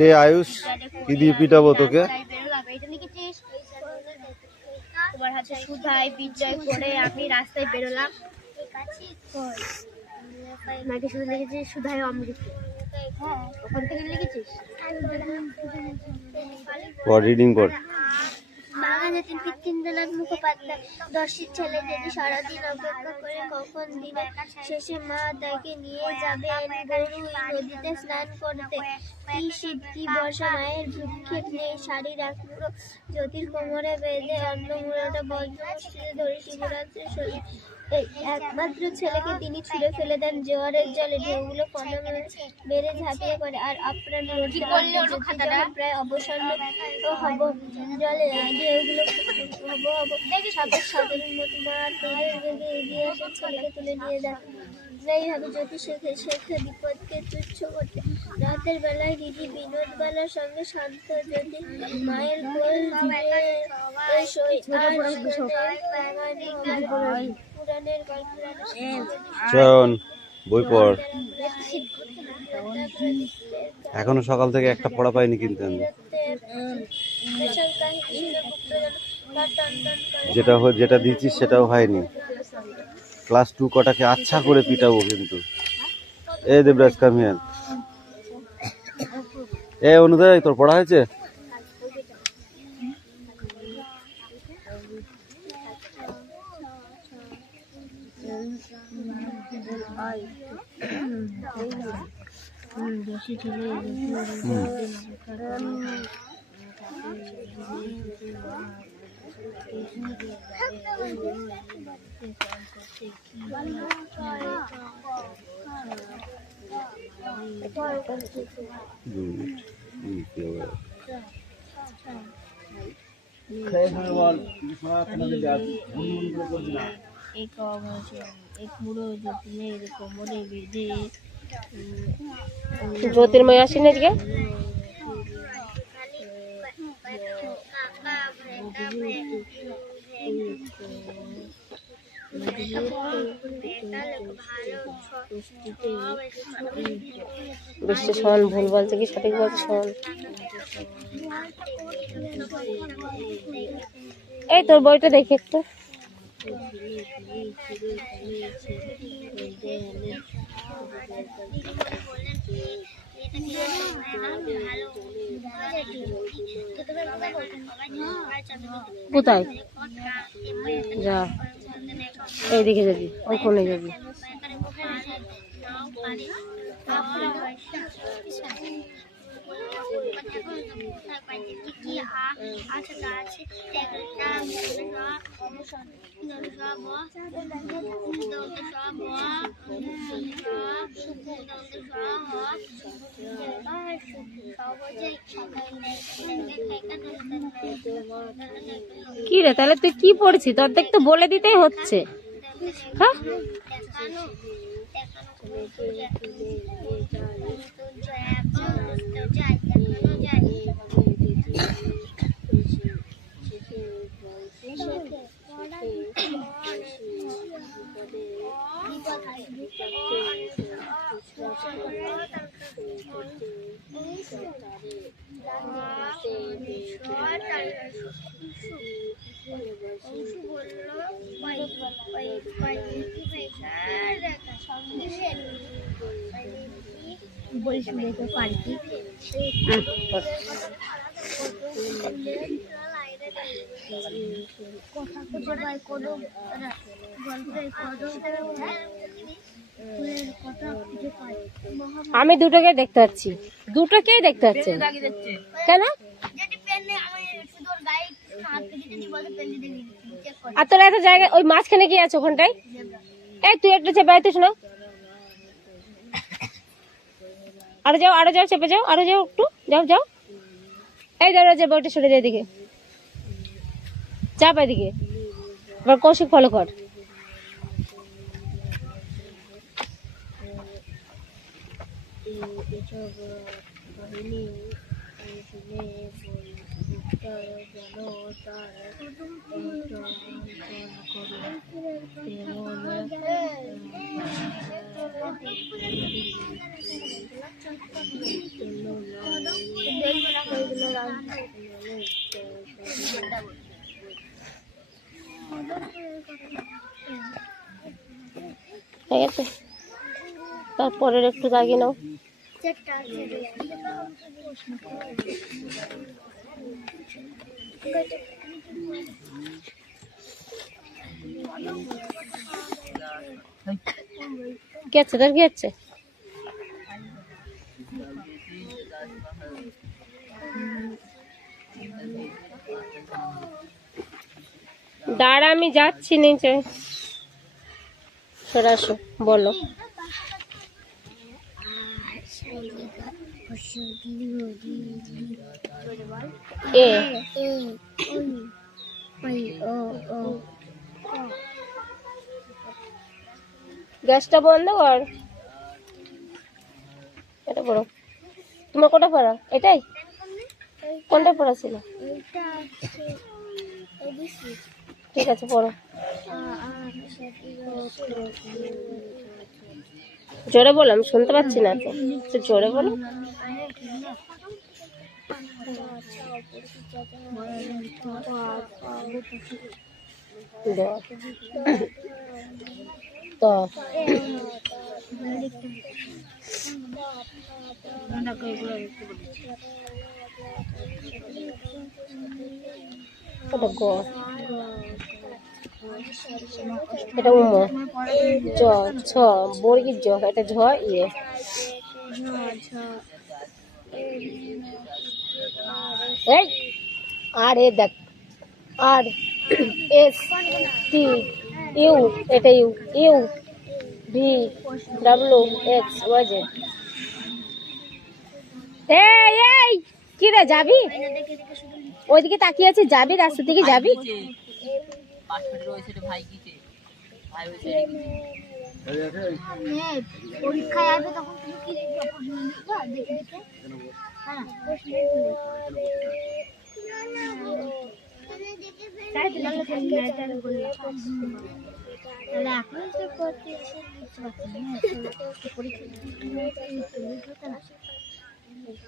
রে আয়ুষ, কি দিয়ে পিটাবো তোকে? তোমার হাতে সুধাই বিজয় করে আমি রাস্তায় বেরোলাম। নাকি শুধু লিখেছিস সুধাই অমৃত? ওখান থেকে লিখেছিস? রিডিং কর। বাঘাযতীন পিতৃন্দ্রনাথ মুখোপাধ্যায়। দর্শির ছেলে যদি সারাদিন অপেক্ষা করে কখন দিনে শেষে মা তাকে নিয়ে যাবেন গরু নদীতে স্নান করতে। কি শীত কি বর্ষা মায়ের ভ্রুক্ষেপ নেই, শাড়ির এক মুঠো জ্যোতির কোমরে বেঁধে অন্য মুড়োটা বজ্র মুষ্টিতে ধরে শিবরাত্রি শরীর একমাত্র ছেলেকে তিনি ছুঁড়ে ফেলে দেন জোয়ারের জলে। ঢেউগুলো ফনা মেরে ঝাঁপিয়ে পড়ে আর আপ্রাণ প্রায় অবসন্ন হব জলে। ঢেউগুলো হব সাপের সাগরের মতো মা তেলের বেগে এগিয়ে এসে ছেলেকে তুলে নিয়ে যান। এইভাবে জ্যোতি শেখে বিপদকে তুচ্ছ করতে। রাতের বেলায় দিদি বিনোদ বালার সঙ্গে শান্ত জ্যোতি মায়ের কোল পুরাণের গল্প। চয়ন, বই পড়। এখনো সকাল থেকে একটা পড়া পাইনি কিন্তু আমি। যেটা দিচ্ছিস সেটাও হয়নি। ক্লাস 2 কটাকে আচ্ছা করে পিটাবো কিন্তু। এ দেবরাজ কামিয়ান, এ অনুদয়, তোর পড়া হয়েছে? জ্যোতির্ময় আসেন আজকে? বৃষ্টি শোন, ভুল বলছে কি সঠিক বলছে শোন। এই তোর বইটা দেখি একটু। কোথায় যা? এইদিকে যাবি, ওই কোণে যাবি। কি রে, তাহলে তুই কি পড়ছিস? তোর দেখ তো বলে দিতেই হচ্ছে। হ্যাঁ, আমি দুটোকে দেখতে পাচ্ছি, দুটোকেই দেখতে পাচ্ছি। কেন? আর তোর একটা জায়গায় ওই মাঝখানে কি আছে ওখানটায়? এই তুই একটু চেপে আয় তো, শোনো। আরো যাও চেপে যাও, আরো যাও একটু, যাও। এই ধরো যে বইটা সরে যায় এদিকে, চাপ এদিকে। এবার কৌশিক ফলো কর। ঠিক আছে, তারপরের একটু দাগিয়ে নাও। কি আছে তোর, কি আছে? দাঁড়া, আমি যাচ্ছি নিচে। সরে আসো, বলো। এ গ্যাসটা বন্ধ কর। এটা পড়ো। তোমার কোনটা পড়া? এটাই? কোনটা পড়া ছিল? ঠিক আছে, পড়ো। জোরে বলো, আমি শুনতে পাচ্ছি না তো। একটু জোরে বলো। তো এটা উম, জ ছ বর্গীর জ, এটা ঝ ইয়ে। এই আর এ দেখ, আর এস টি ইউ, এটা U, U V W X Y Z. এই এই কি রে, যাবি? ওইদিকে তাকিয়ে আছিস, যাবি? রাস্তা থেকে যাবি? পরীক্ষায় আসবে তখন তুমি কি লিখবে? দেখে দেখে হ্যাঁ তাহলে এখন তো করতে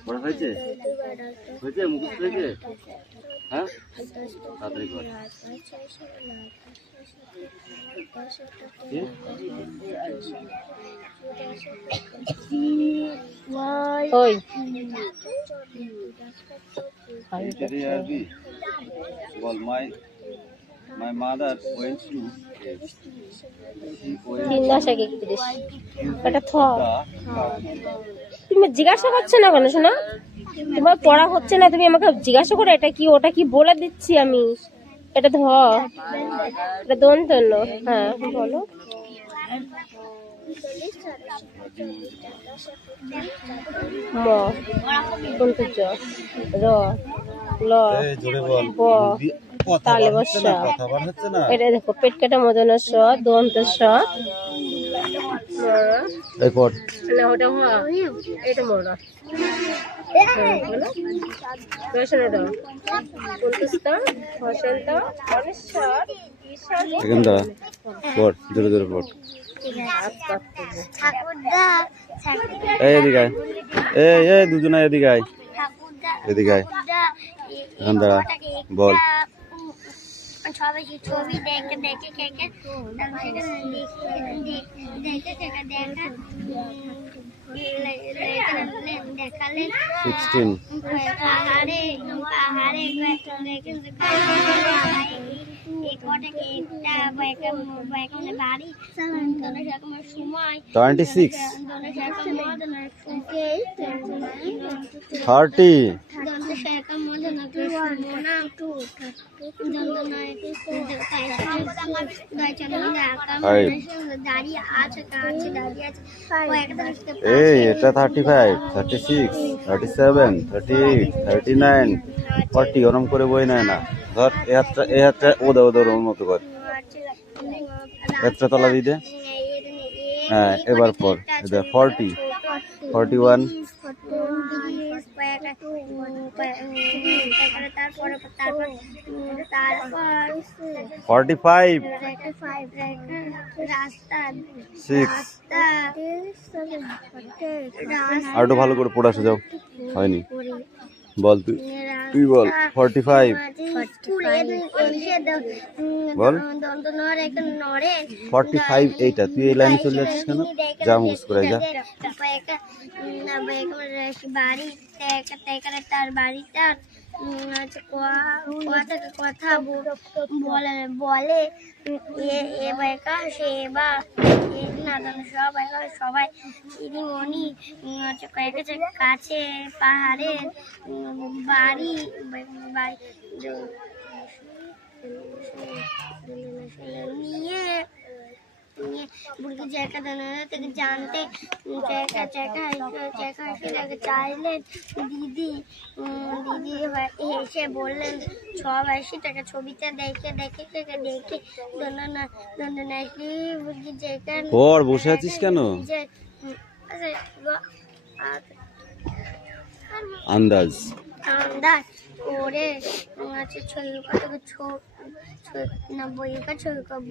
পড়া হয়েছে? হয়েছে? মুখস্থ হয়েছে? হ্যাঁ, তাড়াতাড়ি কর। ওই বল, মাই মাদার ওয়েন্ট টু, তিন দশক 31, এটা থ। তুমি জিজ্ঞাসা করছো না কেন শোনা? তোমার পড়া হচ্ছে না, তুমি আমাকে জিজ্ঞাসা করো এটা কি ওটা কি, বলে দিচ্ছি আমি। এটা ধ, এটা দন্ত ন। হ্যাঁ বলো। ম দন্ত জ, র ল ব তালে বসা। এটা দেখো, পেট কাটা মদন স, দন্ত স। এই পড়। না ওটা হ, এটা মোড়া। এখান দাঁড়া, পড়, জোরে জোরে পড়। এই এদিকে আয়, এই দুজনে এদিকে আয়, এদিকে আয়। এখন দাঁড়া, বল। সবাই ছবি দেখে দেখে দেখে দেখালে 16 পাহাড়ে পাহাড়ে বাড়ি সময় 26 30 এই এটা 35 36 37 38 39 40 ওরম করে বই নেয় না। ধর এই হাতটা ওদের ওদের ওর মতো কর, একটা তলা দিয়ে দে। হ্যাঁ এবার পর 40 41 তারপর তারপর 45 রাস্তা 6 রাস্তা আর একটু ভালো করে পড়া যাও হয়নি বল তুই বল 45 বল 45 এইটা তুই এই লাইনে চলে যাচ্ছিস কেন যা মুখস্থ করে যা তার বাড়িটা কথা বলে সে বা সবাই মনি কাছে পাহাড়ের বাড়ি নিয়ে বুড়কি জায়গা থেকে জানতে চাইলেন দিদি এসে বললেন সব আসি টাকা ছবিটা দেখে বুড়কি জায়গা পর বসে আছিস কেন আন্দাজ করে ছবি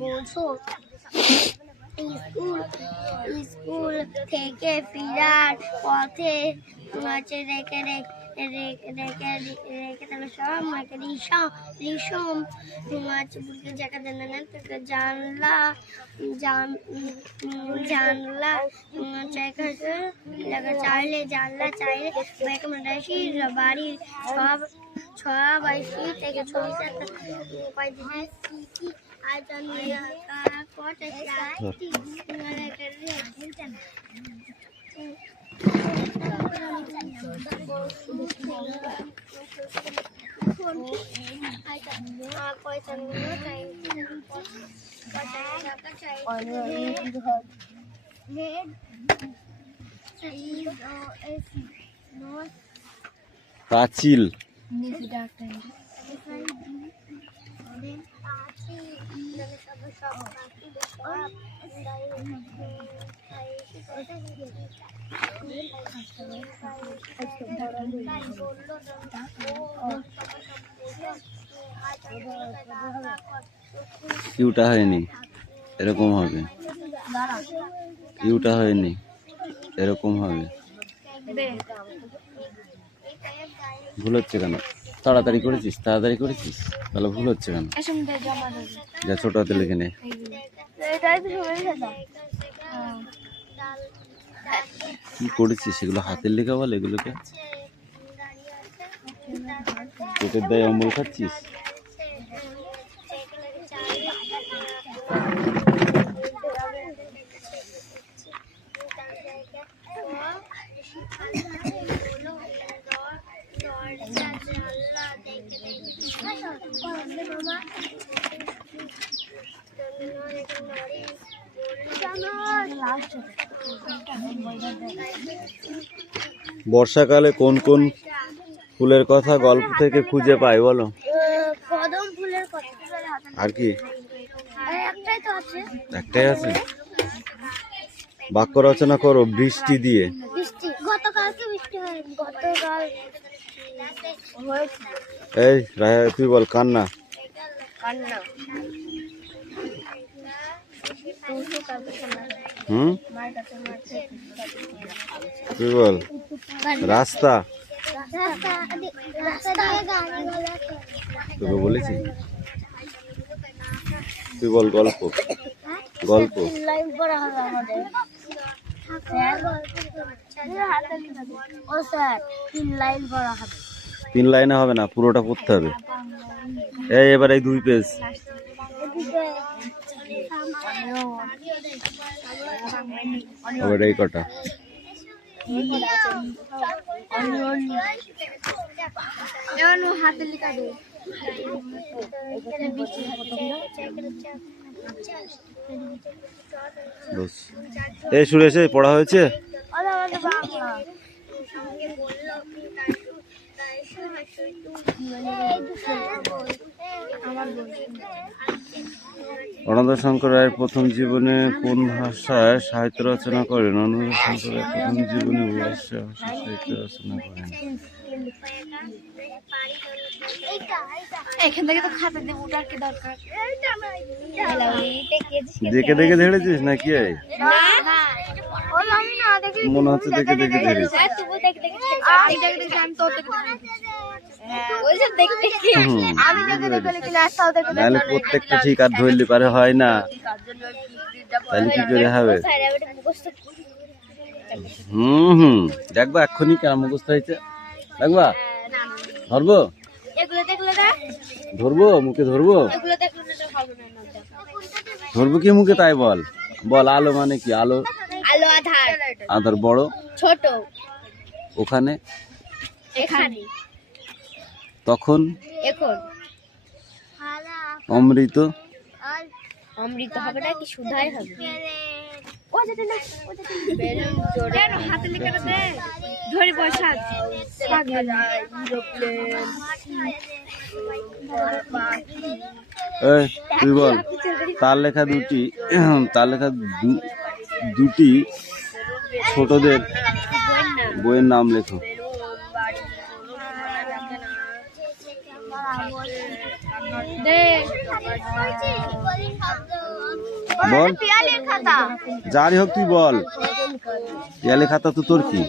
বলছো স্কুল থেকে ফেরার পথে রেখে সব রিসম জানলা চাইলে বাড়ির সব আসি থেকে ছবি পাঁচিল ইউটা হয়নি এরকম হবে ইউটা হয়নি এরকম হবে ভুল হচ্ছে কেন তাড়াতাড়ি করেছিস তাহলে ভুল হচ্ছে কেন যা ছোট হাতে লিখে নে কি করেছিস সেগুলো হাতের লেখা বলে এগুলোকে পেটের দায়ে অম্বল খাচ্ছিস বর্ষাকালে কোন কোন ফুলের কথা গল্প থেকে খুঁজে পাই বলো কদম ফুলের কথা আর কি একটাই আছে বাক্য রচনা করো বৃষ্টি দিয়ে গতকালকে বৃষ্টি হয় গতকাল এই রায়া তুই বল কান্না তুই বল রাস্তা তোকে বলেছি তুই বল গল্প তিন লাইনে হবে না পুরোটা পড়তে হবে এবার এই 2 পেজ আবার এই কটা এই সুরেশ পড়া হয়েছে অনাথশঙ্কর রায়ের প্রথম জীবনে কোন ভাষায় সাহিত্য রচনা করেন? অনাথশঙ্কর রায় প্রথম জীবনে উড়িষ্যা ভাষায় সাহিত্য রচনা করেন। এখান থেকে তো খাতা দেবো, ওটার কি দরকার? দেখে দেখে ধরেছিস নাকি? মনে হচ্ছে দেখে দেখে ধরেছিস। নাহলে প্রত্যেকটা ঠিক আর ধরলে পারে হয় না, তাহলে কি করে হবে? দেখবা এক্ষুনি কেন মুখস্থ হয়েছে, দেখবা ধরবো, ধরবো মুখে ধরবো, ধরবো কি মুখে? তাই বল, বল আলো মানে কি? আলো, আলো আধার, আধার বড় ছোট, ওখানে, এখানে, তখন, এখন, অমৃত, অমৃত হবে না কি সুধাই হবে? হাতে লেখা দে, ধরে বসা। এই তুই বল, তার লেখা দুটি, তার লেখা দুটি ছোটদের বইয়ের নাম লেখো। বল, যারই হোক তুই বল। পিয়ালি খাতা তো তোর কি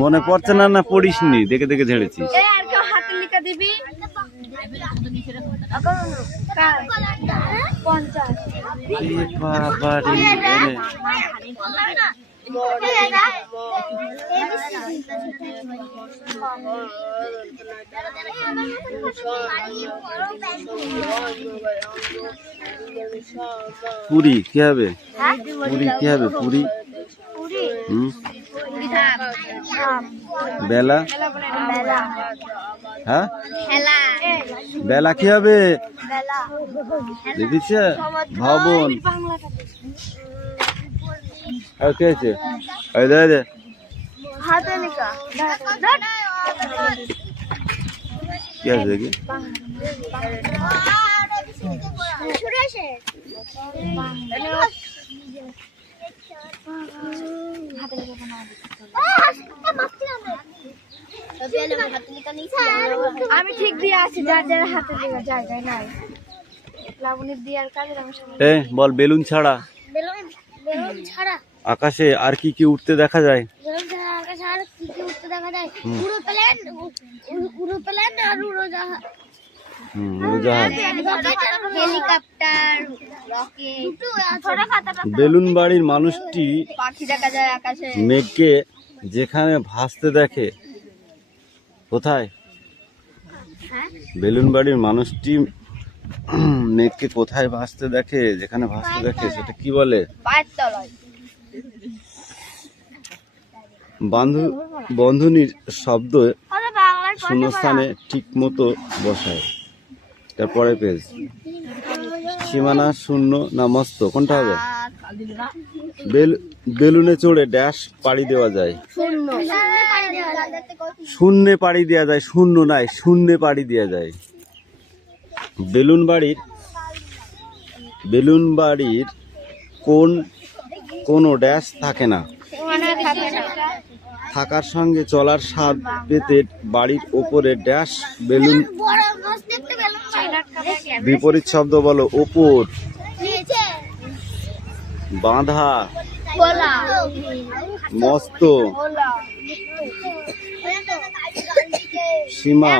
মনে পড়ছে না? না পড়িসনি, দেখে দেখে ঝেড়েছিস। হাতে লেখা দিবি। পুরি কি হবে? পুরি কি হবে? পুরি। বেলা, হ্যাঁ বেলা কি হবে? দেখিস ভবন। আর কে আছে? হাতে লেখা কি আছে দেখি? আমি ঠিক দিয়ে আছি, যার যার হাতে লেখা জায়গায় নাই। লাবণীর দিয়ার কাজে এ বল, বেলুন ছাড়া বেলুন ছাড়া আকাশে আর কি কি উঠতে দেখা যায়? বেলুন ছাড়া আকাশে আর কি কি উঠতে দেখা যায়? উড়োপ্লেন আর উড়োজাহাজ। উড়োজাহাজ, হেলিকপ্টার, রকেট। বেলুন বাড়ির মানুষটি পাখি দেখা যায় আকাশে। মেঘকে যেখানে ভাসতে দেখে, কোথায়? বেলুন বাড়ির মানুষটি মেঘকে কোথায় ভাসতে দেখে? যেখানে ভাসতে দেখে, সেটা কি বলে? পায়ের তলায়। বন্ধনীর শব্দ শূন্যস্থানে ঠিক মতো বসায়। তারপরে পেজ, সীমানা শূন্য না মস্ত, কোনটা হবে? বেলুনে চড়ে ড্যাশ পাড়ি দেওয়া যায়, শূন্যে পাড়ি দেওয়া যায়, শূন্য নাই, শূন্যে পাড়ি দেওয়া যায়। বেলুন বাড়ির কোনো ড্যাশ থাকে না, থাকার সঙ্গে চলার স্বাদ পেতে বাড়ির ওপরে ড্যাশ বেলুন। বিপরীত শব্দ বলো। ওপর, বাঁধা, মস্ত, সীমা।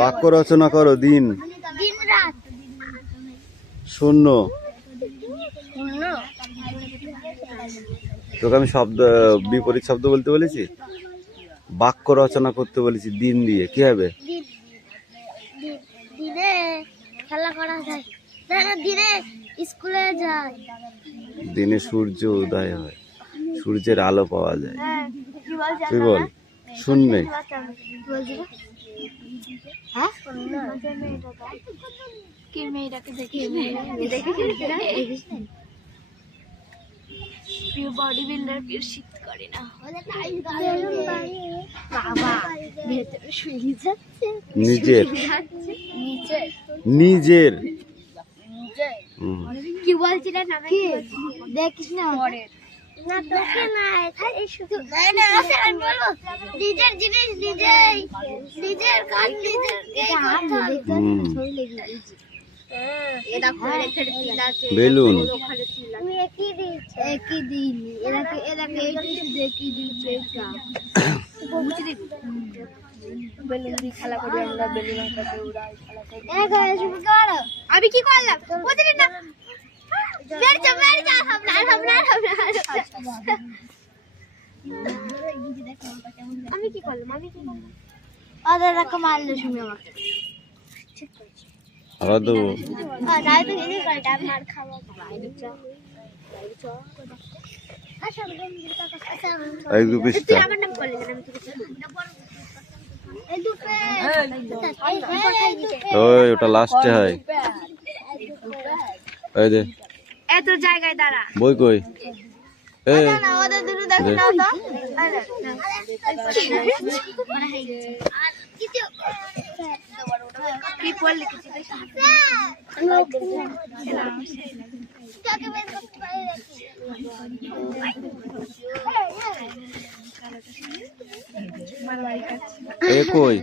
বাক্য রচনা করো। দিন, শূন্য। তোকে আমি বিপরীত শব্দ বলতে বলেছি, বাক্য রচনা করতে বলেছি। দিন দিয়ে কি হবে? দিনে খেলা করা যায়, দিনে স্কুলে যায়, দিনে সূর্য উদয় হয়, সূর্যের আলো পাওয়া যায়। তুই বল। শূন্য, বডি বিল্ডার শীত করে না, বাবা ভেতরে শুয়ে যাচ্ছে। নিজের কি বলছিলেন? দেখিস না না তোকে না, এই শুধু না আছে আমি বলবো নিজের জিনিস নিজেই, নিজের কাজ নিজের করতে হবে। এটা করে ফেলতে আছে বেলুন তুমি একই দিন এরাকে এই দেখি দিচ্ছে এটা বেলুন দিয়ে খেলা করি আমরা, বেলুন আকাশে উড়াই খেলা করি। আমি কি করলাম বুঝলি না? মেরে যা আমরা আমি কি করলাম ওদের রকম মারলো শুনে আমাকে। আবার দেবো তাই তো এই কয়টা মার খাওয়া এই দু পিসটা আমার নাম বলে দিলাম এই দুটো ওই ওটা লাস্টে হয়। এই দে এত জায়গায় দাঁড়া বই কই এ না ওদের দুটো দেখে নাও তো কি পড়লি কিছু এ কই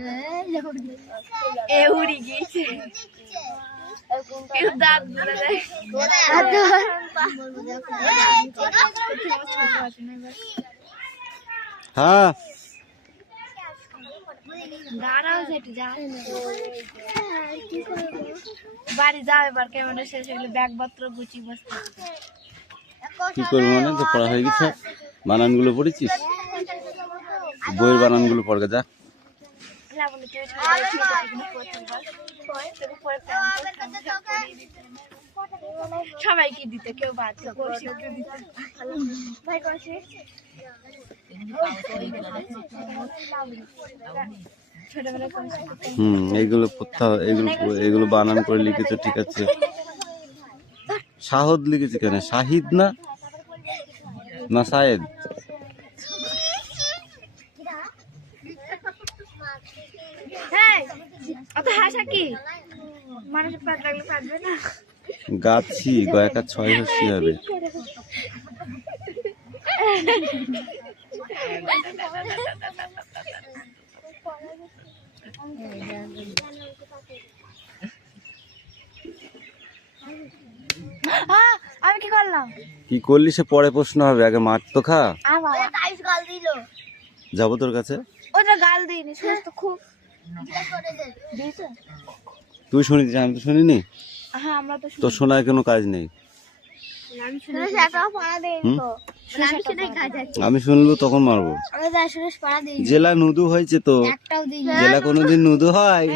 এ উড়ি গিয়েছে দাঁত ধরে দেয় হ্যাঁ দাঁড়াও সেটা যা বাড়ি যাও এবার কেমন শেষ হইলো ব্যাগ পত্র গুছি বসতে কি করবো মানে তো পড়া হয়ে গেছে বানানগুলো পড়েছিস বইয়ের বানানগুলো পড়ে যা সবাইকে দিতে কেউ বাদ এইগুলো কোথাও এগুলো বানান করে লিখেছো ঠিক আছে। শাহদ লিখেছে কেন? শাহিদ না না শাহেদ? হাসা কি মানুষ পাত লাগলে পারবে না গাছি গয়াকা 6 হসি হবে। আমি কি করলাম? কি করলি সে পরে প্রশ্ন হবে, আগে মার তো খা। গাল দিল যাবো তোর কাছে। ওটা গাল দিইনি তো খুব তুই শুনিস? আমি তো শুনিনি। হ্যাঁ আমরা তো তোর শোনায় কোনো কাজ নেই। আমি শুনবো তখন মারবো। জেলা নুদু হয়েছে তো, জেলা কোনোদিন নুদু হয়?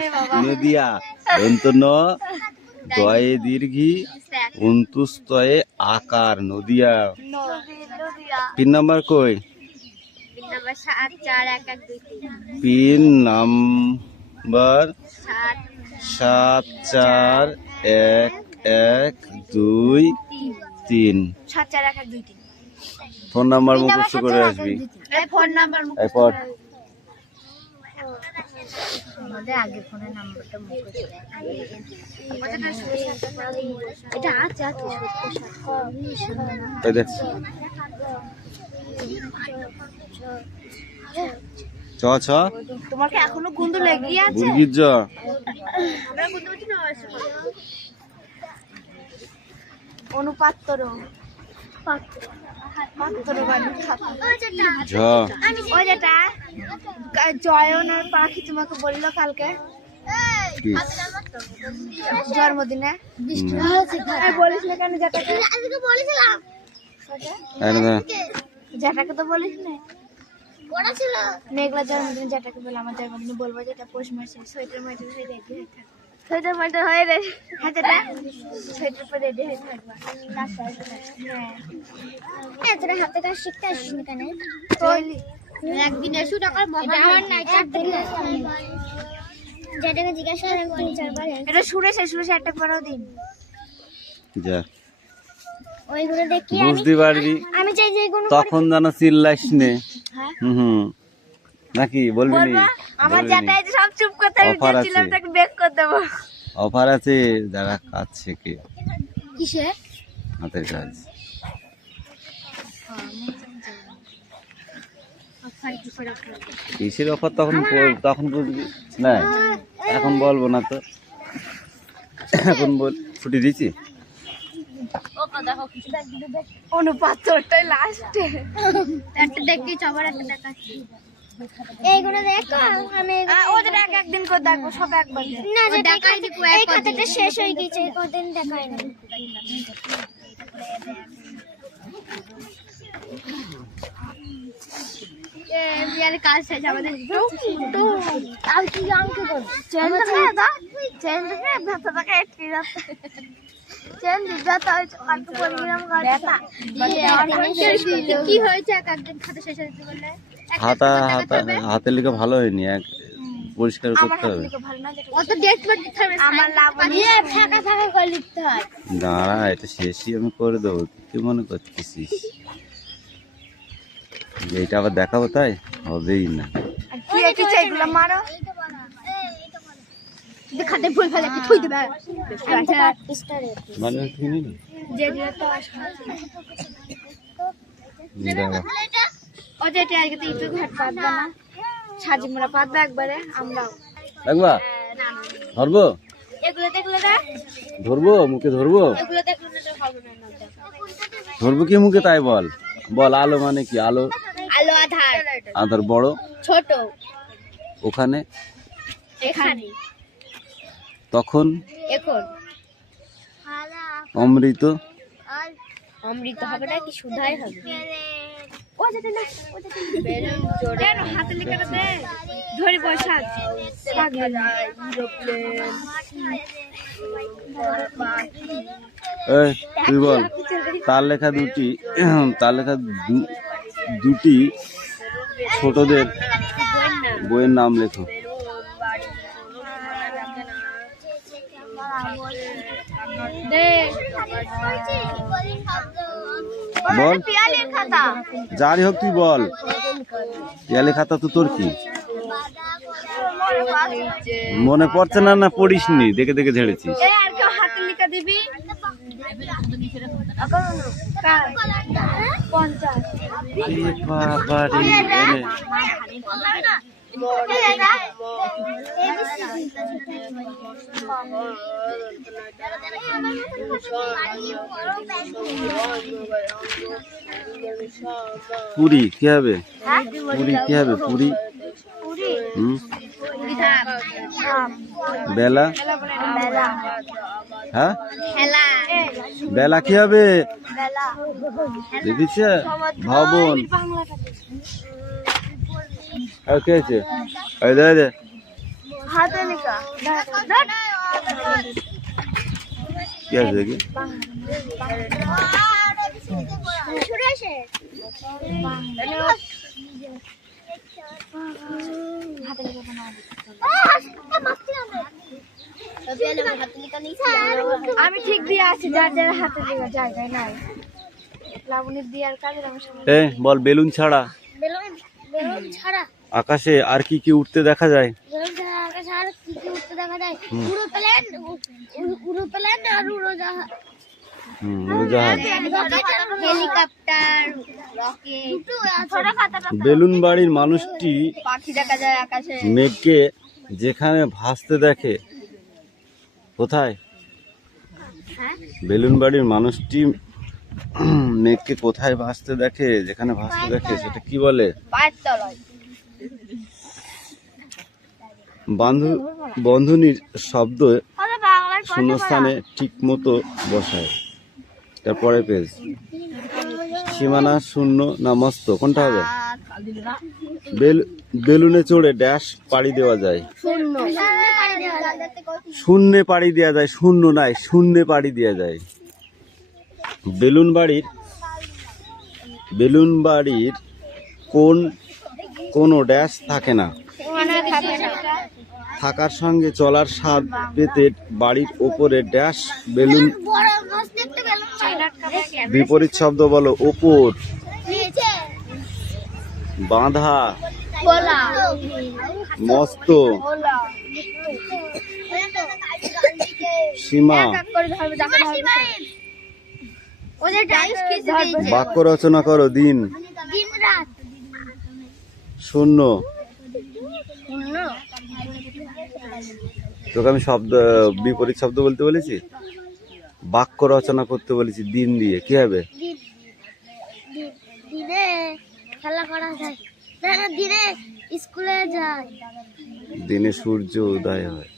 নদিয়া দন্ত ন দয়ে দীর্ঘি অন্তুস্তয়ে আকার নদিয়া। পিন নাম্বার কই? পিন নাম্বার 74112 ফোন নাম্বার মুখস্থ করে আসবি। ফোন নাম্বার এরপর আগে ফোনের নাম্বারটা এটা আছে এই দেখ ছ ছ তোমার কি এখনো গুন্দু লেগেই আছে? বুর্গির জ আমরা গুন্দু বলছি না অনুপাত্তর ঝ ওই যেটা জয়নের পাখি তোমাকে বললো কালকে জন্মদিনে বলিস না কেন? যেটাকে তো বলিস না মেঘলা জন্মদিনে যেটাকে বলে আমার জন্মদিনে বলবো যেটা পৌষ মাসে সোয়েটার মাইটার হয়ে রেডি হয়ে থাকবে, সোয়েটার মাইটার হয়ে রেডি হাতে সোয়েটার পরে রেডি হয়ে থাকবা। হ্যাঁ তোরা হাতে কাজ শিখতে আসিস না কেন? একদিন এসো টাকার যেটাকে জিজ্ঞাসা করে 3-4 বার এটা সুরেশ একটা পরেও দিন যা ওইগুলো দেখি বুঝতে পারবি। আমি চাই যে কোনো তখন যেন চিল্লাইস নে। নাকি বলবি নি? আমার যেটা সব চুপ করতে আমি যাচ্ছিলাম তাকে বেক করে দেব। অফার আছে যারা কাজ শেখে। কিসের হাতের কাজ। কিসের অফার তখন তখন বুঝবি না, এখন বলবো না তো, এখন বল ছুটি দিচ্ছি। অনুপাতটাই লাস্টে একটা দেখতেই সবার একটা দেখাচ্ছি। এইগুলো দেখো আমি ওদের একদিন করে দেখবো সব একবার না, যে দেখাই দিব। এই খাতাটা শেষ হয়ে গেছে, কতদিন দেখাই না। বিয়ালে কাজ শেষ আমাদের তো আর কি আমাকে করব চেঞ্জ করে দাও, চেঞ্জ করে ভাতটাকে একটু রাখতে চেঞ্জ দিতে হয় কত পরিমাণ গাড়িটা কি হয়েছে একদিন খাতা শেষ হতে বললে হাতে লিখে ভালো হয়নি, এক পরিষ্কার করতে হবে। অত ডেট পর দিতে হবে, আমার লাভ নিয়ে ফাঁকা ফাঁকা করে লিখতে হয়। দাঁড়া, এটা শেষই আমি করে দেবো, কি মনে করতেছিস? এইটা আবার দেখাবো, তাই হবেই না। কি কি চাইগুলো মারো, দেখাতে ভুল ফেলে কি থুই দিবে মানে কিনি না যে যে তো ও যে এটা আগে তো একটু ঘাট পাতবা না, সাজি মোরা পাতবা একবারে। আমরা দেখবা ধরবো, এগুলো দেখলে না, ধরবো মুখে ধরবো, এগুলো দেখলে না হবে না। ধরবো কি মুখে, তাই বল। বল আলো মানে কি? আলো আলো আধার, আধার বড় ছোট ওখানে, এখানে তখন এখন অমৃত, অমৃত হবে না কি সুধাই হবে। ও যেতে না, ও যেতে বেলুন জোরে কেন হাতে লেখাটা দে ধরে বসা পাগল এরোপ্লেন। এই তুই বল তার লেখা দুটি, তার লেখা দুটি ছোটদের বইয়ের নাম লেখো। বল, পিয়ালির খাতা যারই হোক তুই বল। পিয়ালি খাতা তো তোর কি মনে পড়ছে না? না পড়িসনি, দেখে দেখে ঝেড়েছিস। এই আর কেউ হাতে লেখা দিবি 50 বাবারে, পুরি কি হবে? পুরি কি হবে? পুরি বেলা, হ্যাঁ বেলা কি হবে? দেখিছে ভবন। আর কে আছে? এই দে দে হাতে লেখা কি আছে দেখি। আমি ঠিক দিয়ে আছি, যার যার হাতে লেখা জায়গায় নাই। লাবণীর দিয়ার কাজের আমি এই বল বেলুন ছাড়া বেলুন ছাড়া আকাশে আর কি কি উঠতে দেখা যায়? বেলুন ছাড়া আকাশে আর কি কি উঠতে দেখা যায়? উড়োপ্লেন, উড়োপ্লেন আর উড়োজাহাজ, উড়োজাহাজ, হেলিকপ্টার, রকেট। ছোট খাতাটা বেলুন বাড়ির মানুষটি পাখি দেখা যায় আকাশে। মেঘকে যেখানে ভাসতে দেখে, কোথায়? বেলুন বাড়ির মানুষটি মেঘকে কোথায় ভাসতে দেখে? যেখানে ভাসতে দেখে সেটা কি বলে? পায়ের তলায়। বন্ধনীর শব্দ শূন্যস্থানে ঠিক মতো বসায়। তারপরে পেজ সীমানা শূন্য না মস্ত, কোনটা হবে? বেলুনে চড়ে ড্যাশ পাড়ি দেওয়া যায়, শূন্যে পাড়ি দেওয়া যায়, শূন্য নাই শূন্যে পাড়ি দেওয়া যায়। বেলুন বাড়ির কোনো ড্যাশ থাকে না, থাকার সঙ্গে চলার স্বাদ পেতে বাড়ির ওপরে ড্যাশ বেলুন। বিপরীত শব্দ বলো। ওপর, বাঁধা, মস্ত, সীমা। বাক্য রচনা করো। দিন, শূন্য। শূন্য তোকে আমি শব্দ বিপরীত শব্দ বলতে বলেছি, বাক্য রচনা করতে বলেছি দিন দিয়ে, কি হবে? দিনে খেলা করা যায় না, দিনে স্কুলে যায়। দিনে সূর্য উদয় হয়,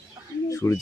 সূর্য